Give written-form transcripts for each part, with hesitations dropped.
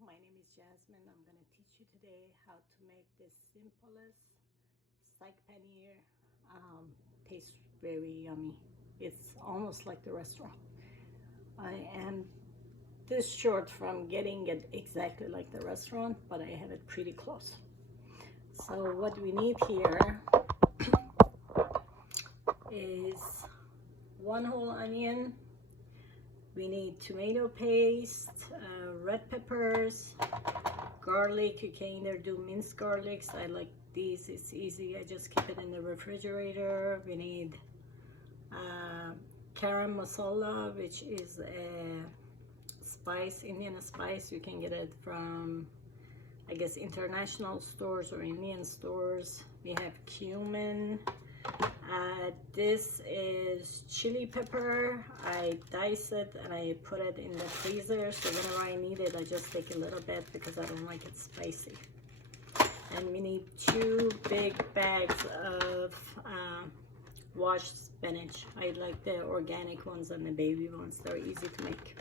my name is Jasmine. I'm going to teach you today how to make this simplest Saag Paneer. Tastes very yummy. It's almost like the restaurant. I am this short from getting it exactly like the restaurant, but I have it pretty close. So what we need here is one whole onion. We need tomato paste, red peppers, garlic. You can either do minced garlics. I like these, it's easy. I just keep it in the refrigerator. We need garam masala, which is a spice, Indian spice. You can get it from, I guess, international stores or Indian stores. We have cumin. This is chili pepper. I dice it and I put it in the freezer, so whenever I need it I just take a little bit because I don't like it spicy. And we need 2 big bags of washed spinach. I like the organic ones and the baby ones. They're easy to make.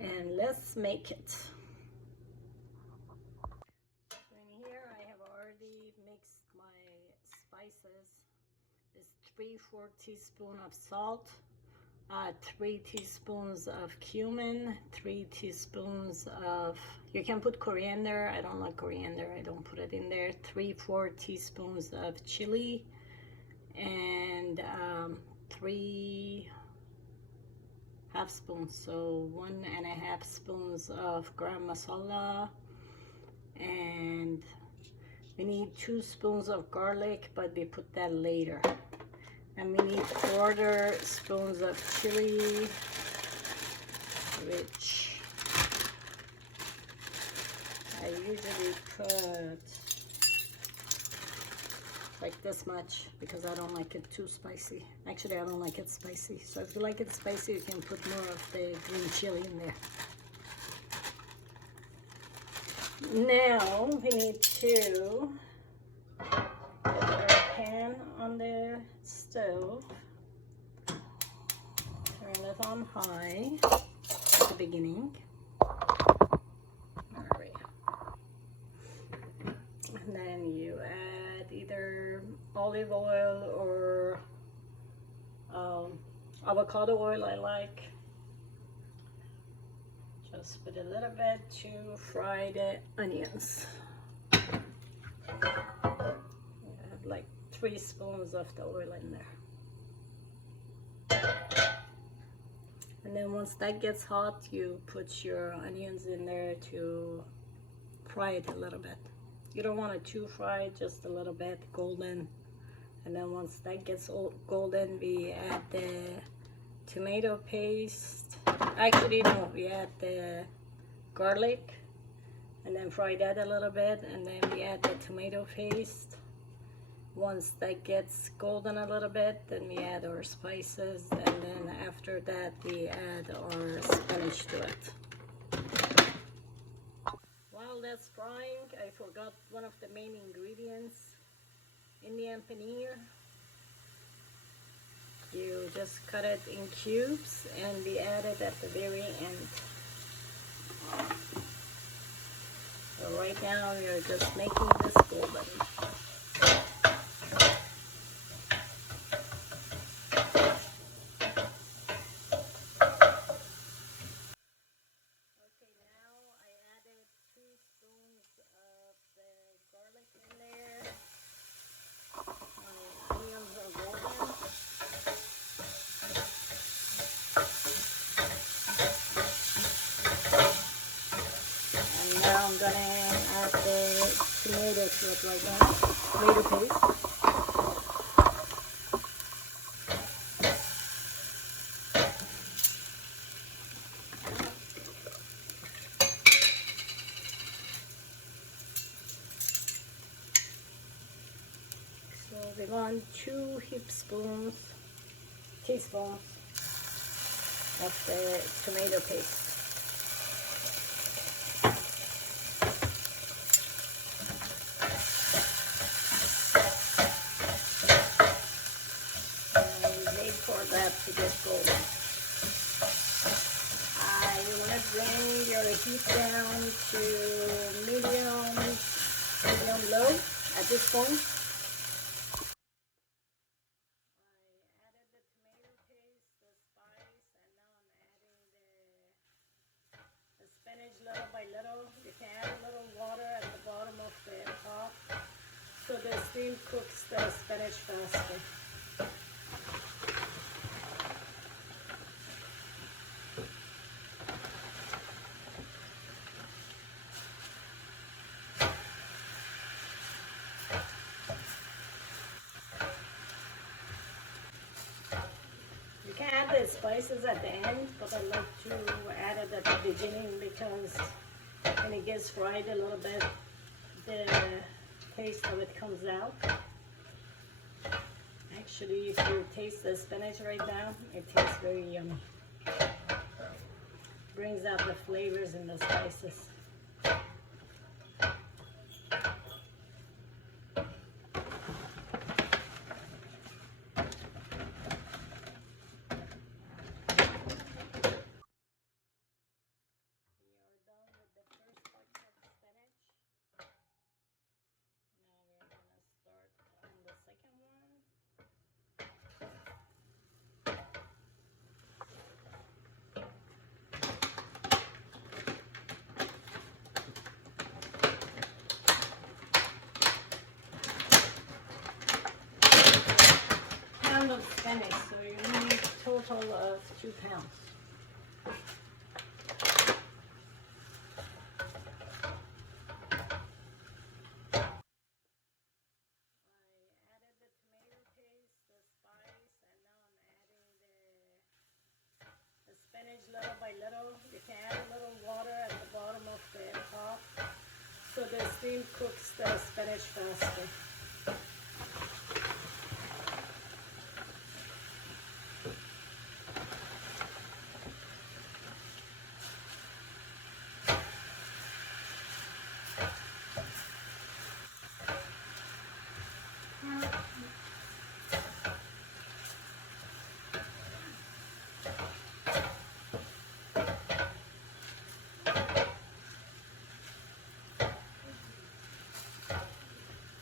And let's make it. In here I have already mixed my spices. Is 3/4 teaspoon of salt, 3 teaspoons of cumin, 3 teaspoons of, you can put coriander. I don't like coriander, I don't put it in there. 3/4 teaspoons of chili, and 3 half spoons, so 1.5 spoons of garam masala, and we need 2 spoons of garlic, but we put that later. And we need 1/4 spoons of chili, which I usually put like this much because I don't like it too spicy. Actually, I don't like it spicy. So if you like it spicy, you can put more of the green chili in there. Now we need to put our pan on the stove, turn it on high at the beginning. Alright. And then you add either olive oil or avocado oil. I like. Just put a little bit to fry the onions. I have like 3 spoons of the oil in there. And then once that gets hot, you put your onions in there to fry it a little bit. You don't want it too fried, just a little bit golden. And then once that gets golden, we add the tomato paste. Actually, no, we add the garlic and then fry that a little bit, and then we add the tomato paste. Once that gets golden a little bit, then we add our spices, and then after that we add our spinach to it. While that's frying, I forgot one of the main ingredients, Indian paneer. You just cut it in cubes and we add it at the very end. So right now we are just making this golden. Okay, now I added 2 spoons of the garlic in there. My onions are golden. Now I'm gonna add the tomato to it right now, tomato paste. So we want 2 teaspoons of the tomato paste. For that to get golden. You want to drain your heat down to medium low at this point. I added the tomato paste, the spice, and now I'm adding the spinach little by little. You can add a little water at the bottom of the pot so the steam cooks the spinach faster. You can add the spices at the end, but I like to add it at the beginning because when it gets fried a little bit, the taste of it comes out. Actually, if you taste the spinach right now, it tastes very yummy. Brings out the flavors and the spices. Of spinach, so you need a total of 2 pounds. I added the tomato paste, the spice, and now I'm adding the spinach little by little. You can add a little water at the bottom of the pot so the steam cooks the spinach faster.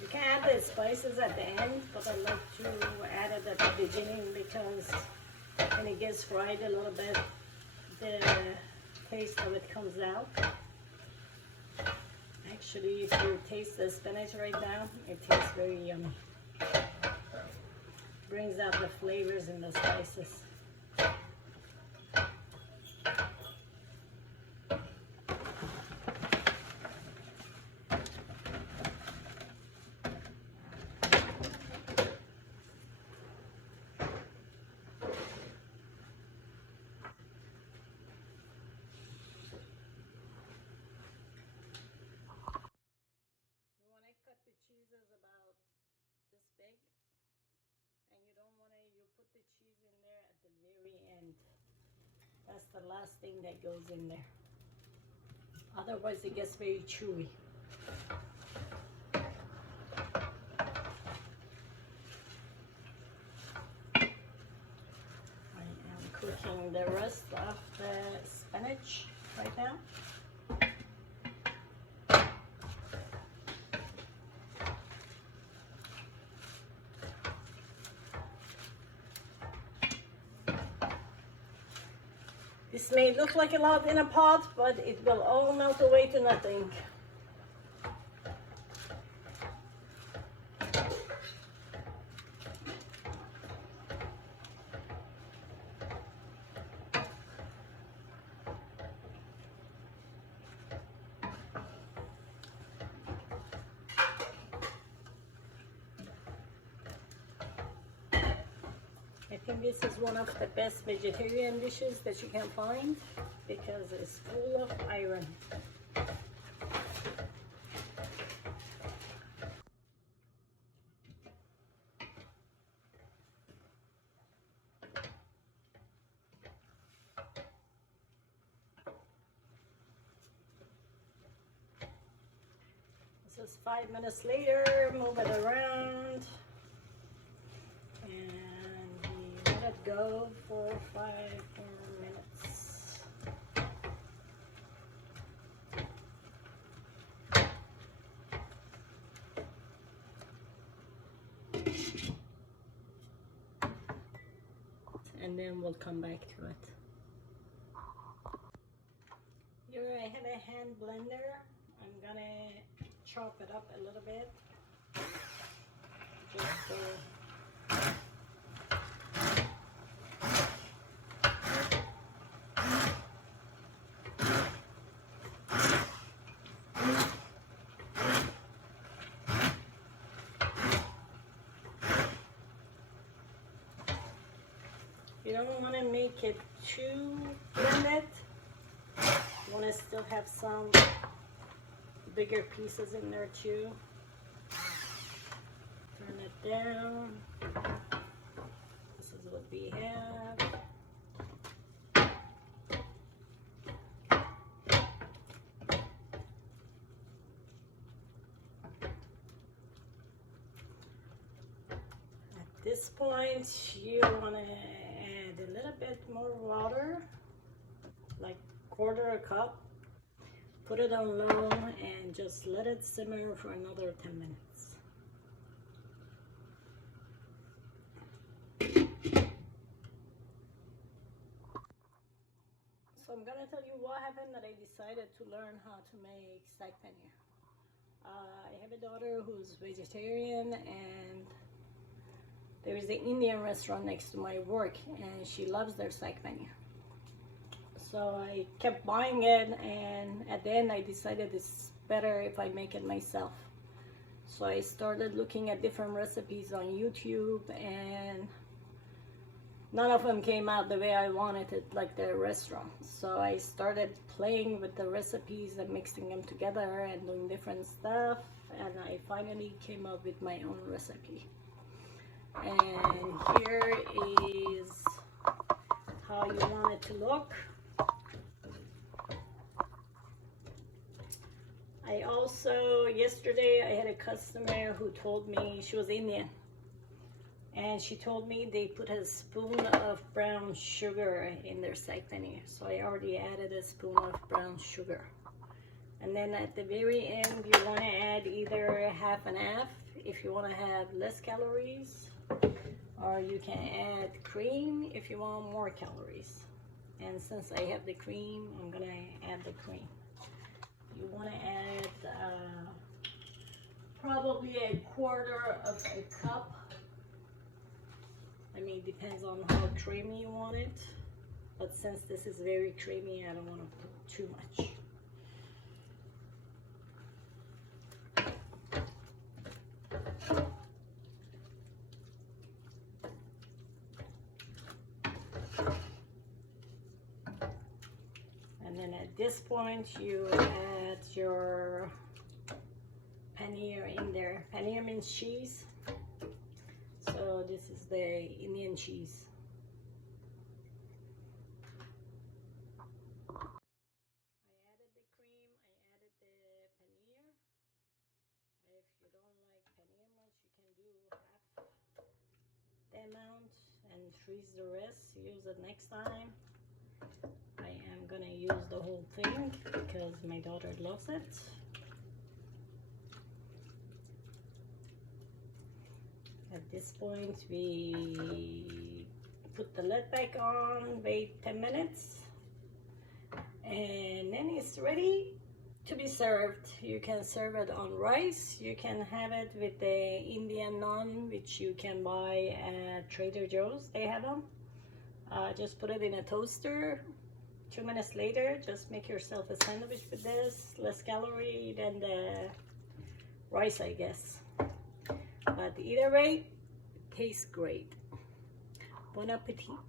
You can add the spices at the end, but I like to add it at the beginning because when it gets fried a little bit, the taste of it comes out. Actually, if you taste the spinach right now, it tastes very yummy. Brings out the flavors and the spices. Cheese is about this big, and you don't want to, you put the cheese in there at the very end. That's the last thing that goes in there. Otherwise it gets very chewy. I am cooking the rest of the spinach right now. This may look like a lot in a pot, but it will all melt away to nothing. I think this is one of the best vegetarian dishes that you can find because it's full of iron. This is 5 minutes later, move it around. Go for 5 more minutes. and then we'll come back to it. Here I have a hand blender. I'm gonna chop it up a little bit. Just you don't want to make it too blended. You want to still have some bigger pieces in there too. Turn it down. This is what we have. At this point, you want to add a little bit more water, like 1/4 cup. Put it on low and just let it simmer for another 10 minutes. So I'm gonna tell you what happened that I decided to learn how to make saag paneer. I have a daughter who's vegetarian, and there is an Indian restaurant next to my work, and she loves their saag paneer. So I kept buying it, and at the end I decided it's better if I make it myself. So I started looking at different recipes on YouTube, and none of them came out the way I wanted it, like the restaurant. So I started playing with the recipes and mixing them together and doing different stuff, and I finally came up with my own recipe. And here is how you want it to look. I also, yesterday I had a customer who told me, she was Indian, and she told me they put a spoon of brown sugar in their saag paneer. So I already added a spoon of brown sugar. And then at the very end, you want to add either half and half if you want to have less calories, or you can add cream if you want more calories. And since I have the cream, I'm going to add the cream. You want to add probably 1/4 of a cup. I mean, it depends on how creamy you want it. But since this is very creamy, I don't want to put too much. And then at this point, you add your paneer in there. Paneer means cheese. So this is the Indian cheese. I added the cream, I added the paneer. If you don't like paneer much, you can do half the amount and freeze the rest. Use it next time. I am gonna use the whole thing because my daughter loves it. At this point, we put the lid back on, wait 10 minutes, and then it's ready to be served. You can serve it on rice. You can have it with the Indian naan, which you can buy at Trader Joe's. They have them. Just put it in a toaster. 2 minutes later, just make yourself a sandwich with this. Less calorie than the rice, I guess. But either way, it tastes great. Bon appetit.